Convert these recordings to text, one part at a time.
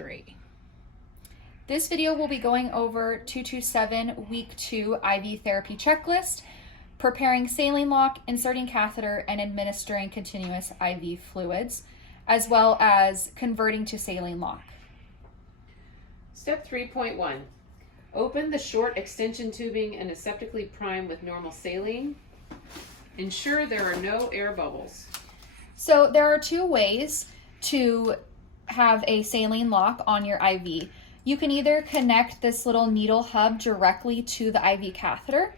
3. This video will be going over 227 Week 2 IV therapy checklist, preparing saline lock, inserting catheter, and administering continuous IV fluids, as well as converting to saline lock. Step 3.1. Open the short extension tubing and aseptically prime with normal saline. Ensure there are no air bubbles. So there are 2 ways to have a saline lock on your IV. You can either connect this little needle hub directly to the IV catheter,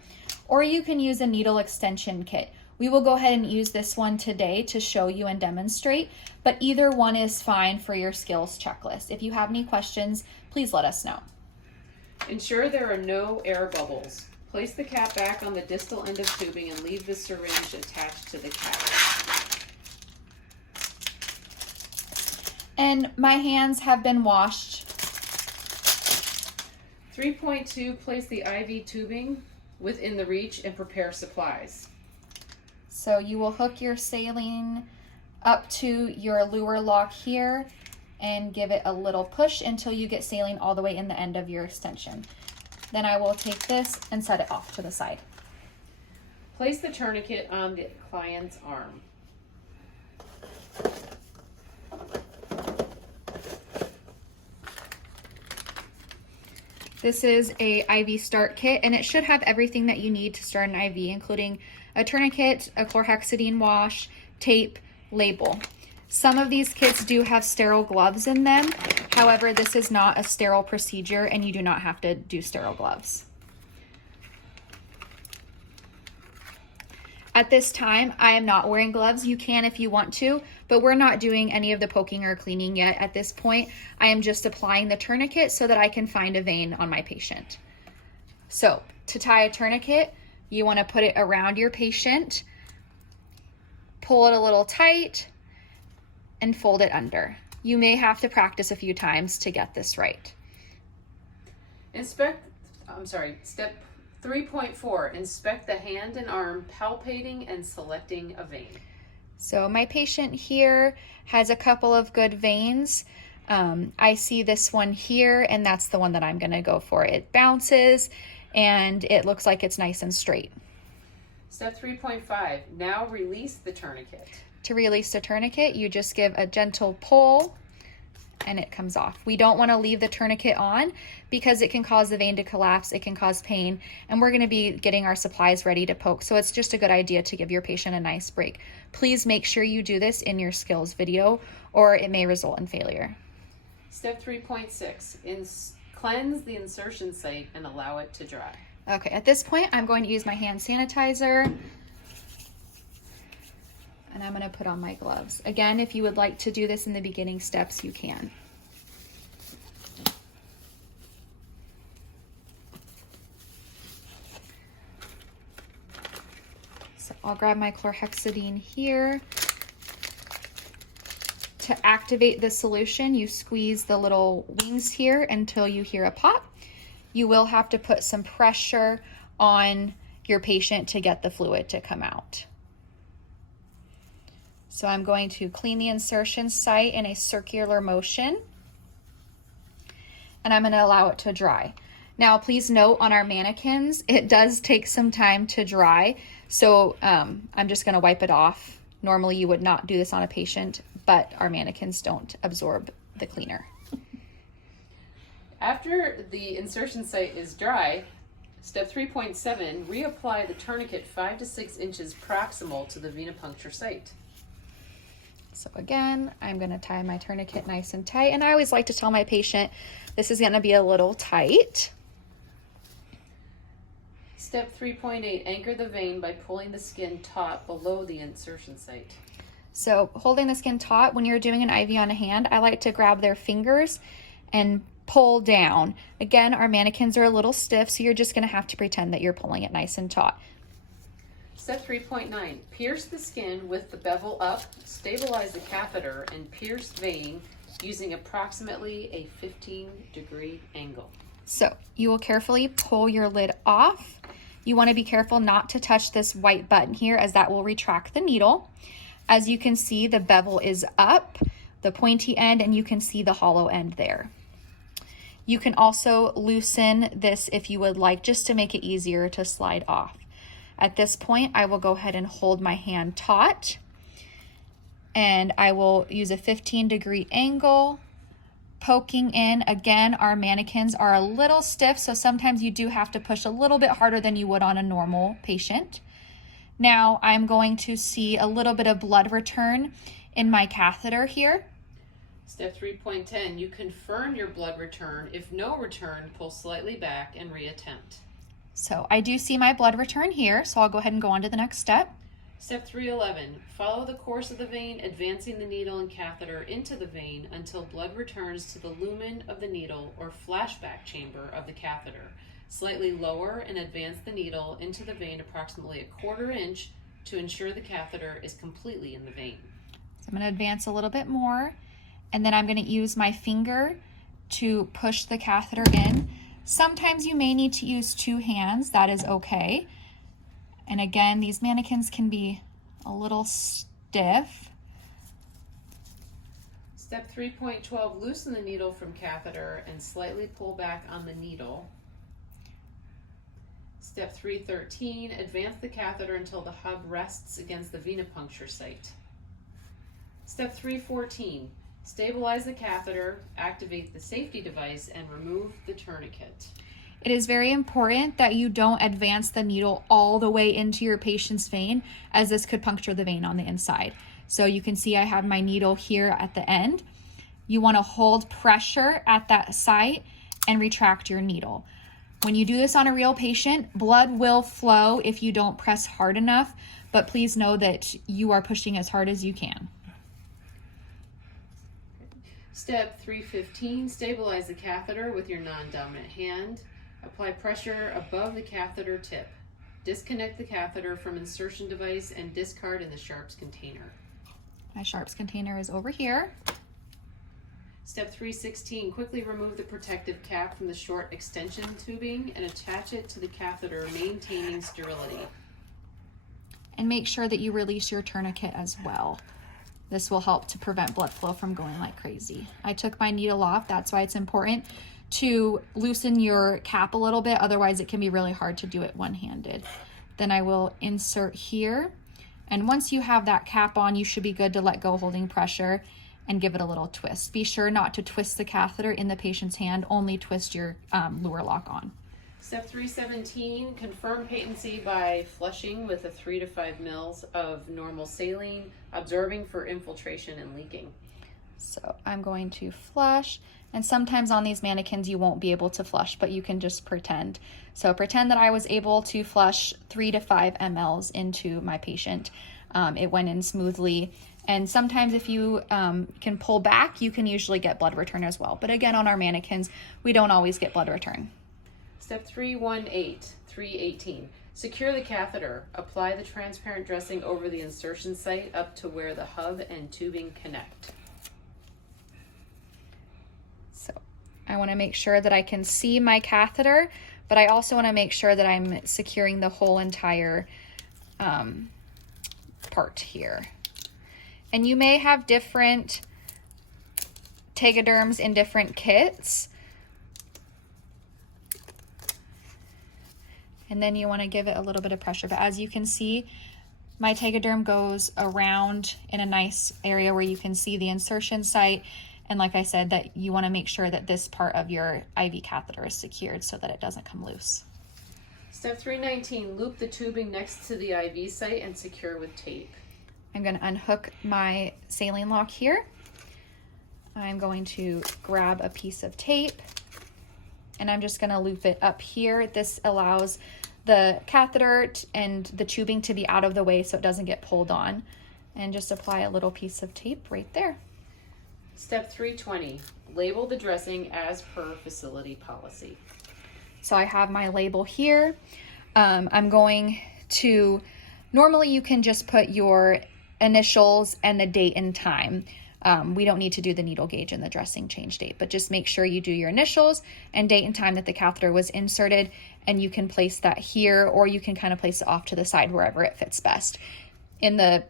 or you can use a needle extension kit. We will go ahead and use this one today to show you and demonstrate, but either one is fine for your skills checklist. If you have any questions, please let us know. Ensure there are no air bubbles. Place the cap back on the distal end of tubing and leave the syringe attached to the cap. And my hands have been washed. 3.2. Place the IV tubing within the reach and prepare supplies. So you will hook your saline up to your lure lock here and give it a little push until you get saline all the way in the end of your extension. Then I will take this and set it off to the side. Place the tourniquet on the client's arm. This is a IV start kit, and it should have everything that you need to start an IV, including a tourniquet, a chlorhexidine wash, tape, label. Some of these kits do have sterile gloves in them. However, this is not a sterile procedure and you do not have to do sterile gloves. At this time, I am not wearing gloves. You can if you want to, but we're not doing any of the poking or cleaning yet at this point. I am just applying the tourniquet so that I can find a vein on my patient. So to tie a tourniquet, you want to put it around your patient, pull it a little tight, and fold it under. You may have to practice a few times to get this right. Step 3.4, inspect the hand and arm, palpating and selecting a vein. So my patient here has a couple of good veins. I see this one here, and that's the one that I'm gonna go for. It bounces, and it looks like it's nice and straight. Step 3.5, now release the tourniquet. To release the tourniquet, you just give a gentle pull, and it comes off. We don't want to leave the tourniquet on because it can cause the vein to collapse, it can cause pain, and we're going to be getting our supplies ready to poke. So it's just a good idea to give your patient a nice break. Please make sure you do this in your skills video or it may result in failure. Step 3.6, cleanse the insertion site and allow it to dry. Okay, at this point, I'm going to use my hand sanitizer and I'm going to put on my gloves. Again, if you would like to do this in the beginning steps, you can. So I'll grab my chlorhexidine here. To activate the solution, you squeeze the little wings here until you hear a pop. You will have to put some pressure on your patient to get the fluid to come out. So I'm going to clean the insertion site in a circular motion, and I'm going to allow it to dry. Now, please note on our mannequins, it does take some time to dry, so I'm just going to wipe it off. Normally, you would not do this on a patient, but our mannequins don't absorb the cleaner. After the insertion site is dry, step 3.7, reapply the tourniquet 5 to 6 inches proximal to the venipuncture site. So again, I'm going to tie my tourniquet nice and tight. And I always like to tell my patient, this is going to be a little tight. Step 3.8, anchor the vein by pulling the skin taut below the insertion site. So holding the skin taut, when you're doing an IV on a hand, I like to grab their fingers and pull down. Again, our mannequins are a little stiff, so you're just going to have to pretend that you're pulling it nice and taut. Step 3.9, pierce the skin with the bevel up, stabilize the catheter, and pierce vein using approximately a 15-degree angle. So you will carefully pull your lid off. You want to be careful not to touch this white button here, as that will retract the needle. As you can see, the bevel is up. the pointy end, and you can see the hollow end there. You can also loosen this if you would like, just to make it easier to slide off. At this point, I will go ahead and hold my hand taut, and I will use a 15-degree angle, poking in. Again, our mannequins are a little stiff, so sometimes you do have to push a little bit harder than you would on a normal patient. Now I'm going to see a little bit of blood return in my catheter here. Step 3.10, you confirm your blood return. If no return, pull slightly back and reattempt. So I do see my blood return here, so I'll go ahead and go on to the next step. Step 3.11, follow the course of the vein, advancing the needle and catheter into the vein until blood returns to the lumen of the needle or flashback chamber of the catheter. Slightly lower and advance the needle into the vein approximately 1/4 inch to ensure the catheter is completely in the vein. So I'm going to advance a little bit more, and then I'm going to use my finger to push the catheter in. Sometimes you may need to use 2 hands, that is okay. And again, these mannequins can be a little stiff. Step 3.12, loosen the needle from catheter and slightly pull back on the needle. Step 3.13, advance the catheter until the hub rests against the venipuncture site. Step 3.14, stabilize the catheter, activate the safety device, and remove the tourniquet. It is very important that you don't advance the needle all the way into your patient's vein, as this could puncture the vein on the inside. So you can see I have my needle here at the end. You want to hold pressure at that site and retract your needle. When you do this on a real patient, blood will flow if you don't press hard enough, but please know that you are pushing as hard as you can. Step 3.15, stabilize the catheter with your non-dominant hand. Apply pressure above the catheter tip. Disconnect the catheter from insertion device and discard in the sharps container. My sharps container is over here. Step 3.16, quickly remove the protective cap from the short extension tubing and attach it to the catheter, maintaining sterility. And make sure that you release your tourniquet as well. This will help to prevent blood flow from going like crazy. I took my needle off, that's why it's important to loosen your cap a little bit, otherwise it can be really hard to do it one-handed. Then I will insert here, and once you have that cap on, you should be good to let go holding pressure and give it a little twist. Be sure not to twist the catheter in the patient's hand, only twist your lure lock on. Step 3.17, confirm patency by flushing with a 3 to 5 mils of normal saline, absorbing for infiltration and leaking. So I'm going to flush, and sometimes on these mannequins you won't be able to flush, but you can just pretend. So pretend that I was able to flush 3 to 5 mLs into my patient. It went in smoothly, and sometimes if you can pull back, you can usually get blood return as well. But again, on our mannequins, we don't always get blood return. Step 3.18, secure the catheter. Apply the transparent dressing over the insertion site up to where the hub and tubing connect. So I want to make sure that I can see my catheter, but I also want to make sure that I'm securing the whole entire part here. And you may have different tegaderms in different kits. And then you want to give it a little bit of pressure. But as you can see, my tegaderm goes around in a nice area where you can see the insertion site. And like I said, that you want to make sure that this part of your IV catheter is secured so that it doesn't come loose. Step 3.19, loop the tubing next to the IV site and secure with tape. I'm going to unhook my saline lock here. I'm going to grab a piece of tape, and I'm just going to loop it up here. This allows the catheter and the tubing to be out of the way so it doesn't get pulled on. And just apply a little piece of tape right there. Step 3.20, label the dressing as per facility policy. So I have my label here. I'm going to, normally you can just put your initials and the date and time. We don't need to do the needle gauge and the dressing change date, but just make sure you do your initials and date and time that the catheter was inserted, and you can place that here, or you can kind of place it off to the side wherever it fits best. In the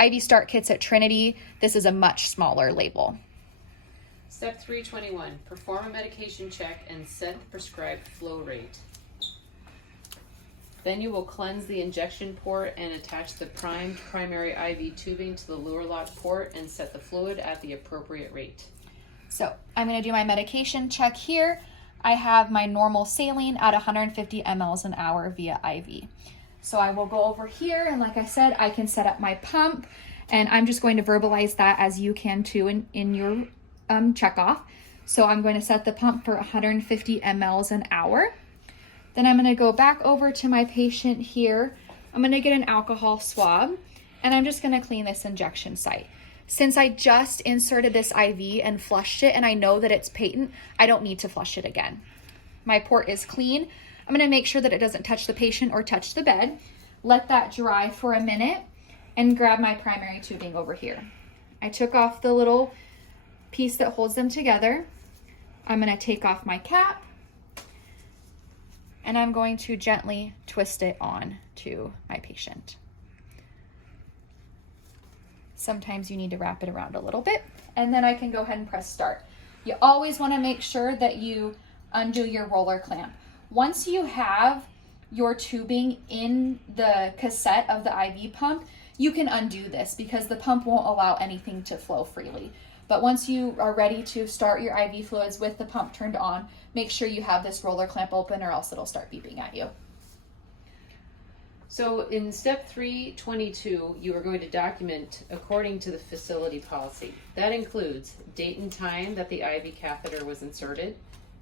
IV start kits at Trinity, this is a much smaller label. Step 321, perform a medication check and set the prescribed flow rate. Then you will cleanse the injection port and attach the primed primary IV tubing to the luer lock port and set the fluid at the appropriate rate. So I'm going to do my medication check here. I have my normal saline at 150 mLs an hour via IV. So I will go over here, and like I said, I can set up my pump, and I'm just going to verbalize that as you can too in your check off. So I'm going to set the pump for 150 mLs an hour. Then I'm going to go back over to my patient here. I'm going to get an alcohol swab, and I'm just going to clean this injection site. Since I just inserted this IV and flushed it, and I know that it's patent, I don't need to flush it again. My port is clean. I'm going to make sure that it doesn't touch the patient or touch the bed. Let that dry for a minute and grab my primary tubing over here. I took off the little piece that holds them together. I'm going to take off my cap, and I'm going to gently twist it on to my patient. Sometimes you need to wrap it around a little bit, and then I can go ahead and press start. You always want to make sure that you undo your roller clamp. Once you have your tubing in the cassette of the IV pump, you can undo this because the pump won't allow anything to flow freely. But once you are ready to start your IV fluids with the pump turned on, make sure you have this roller clamp open or else it'll start beeping at you. So in step 322, you are going to document according to the facility policy. That includes date and time that the IV catheter was inserted,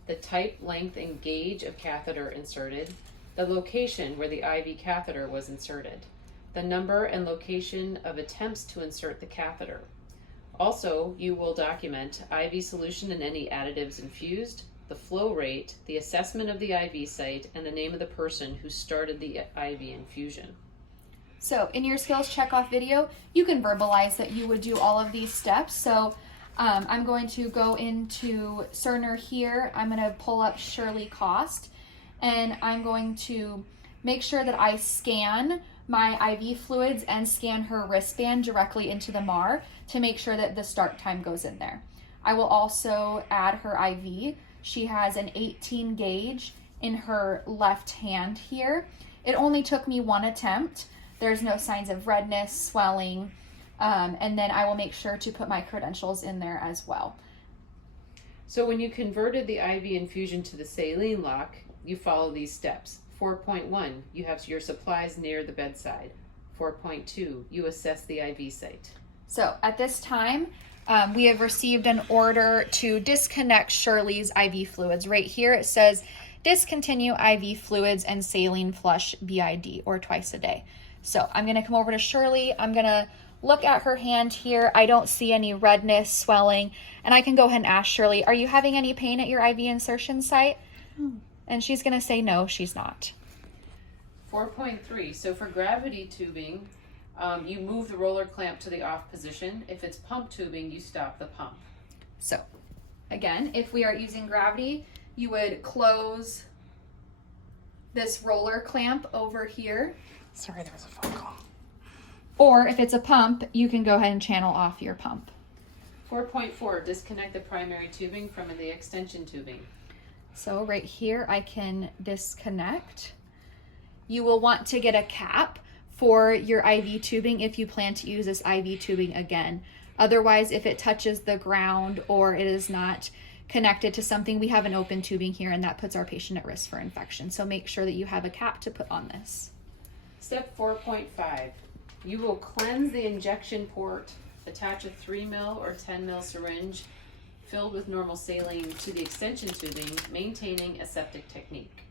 the type, length, and gauge of catheter inserted, the location where the IV catheter was inserted, the number and location of attempts to insert the catheter. Also, you will document IV solution and any additives infused, the flow rate, the assessment of the IV site, and the name of the person who started the IV infusion. So in your skills checkoff video, you can verbalize that you would do all of these steps. So I'm going to go into Cerner here. I'm going to pull up Shirley Cost, and I'm going to make sure that I scan my IV fluids and scan her wristband directly into the MAR to make sure that the start time goes in there. I will also add her IV. She has an 18 gauge in her left hand here. It only took me one attempt. There's no signs of redness, swelling, and then I will make sure to put my credentials in there as well. So when you converted the IV infusion to the saline lock, you follow these steps. 4.1, you have your supplies near the bedside. 4.2, you assess the IV site. So at this time, we have received an order to disconnect Shirley's IV fluids. Right here it says discontinue IV fluids and saline flush BID or twice a day. So I'm going to come over to Shirley. I'm going to look at her hand here. I don't see any redness, swelling, and I can go ahead and ask Shirley, are you having any pain at your IV insertion site? And she's going to say no, she's not. 4.3, so for gravity tubing, you move the roller clamp to the off position. If it's pump tubing, you stop the pump. So again, if we are using gravity, you would close this roller clamp over here. Sorry, there was a phone call. Or if it's a pump, you can go ahead and channel off your pump. 4.4, disconnect the primary tubing from the extension tubing. So right here, I can disconnect. You will want to get a cap for your IV tubing if you plan to use this IV tubing again. Otherwise, if it touches the ground or it is not connected to something, we have an open tubing here and that puts our patient at risk for infection. So make sure that you have a cap to put on this. Step 4.5, you will cleanse the injection port, attach a 3 ml or 10 ml syringe filled with normal saline to the extension tubing, maintaining aseptic technique.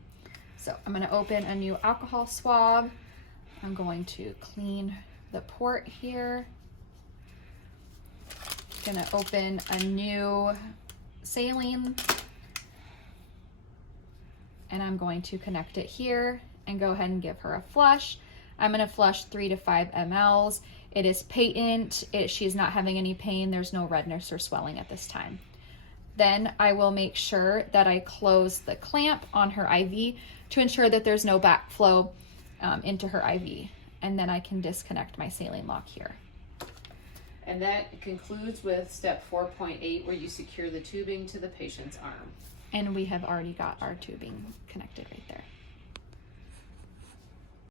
So I'm going to open a new alcohol swab. I'm going to clean the port here. Going to open a new saline. And I'm going to connect it here and go ahead and give her a flush. I'm going to flush 3 to 5 mLs. It is patent. She's not having any pain. There's no redness or swelling at this time. Then I will make sure that I close the clamp on her IV to ensure that there's no backflow into her IV. And then I can disconnect my saline lock here. And that concludes with step 4.8, where you secure the tubing to the patient's arm. And we have already got our tubing connected right there.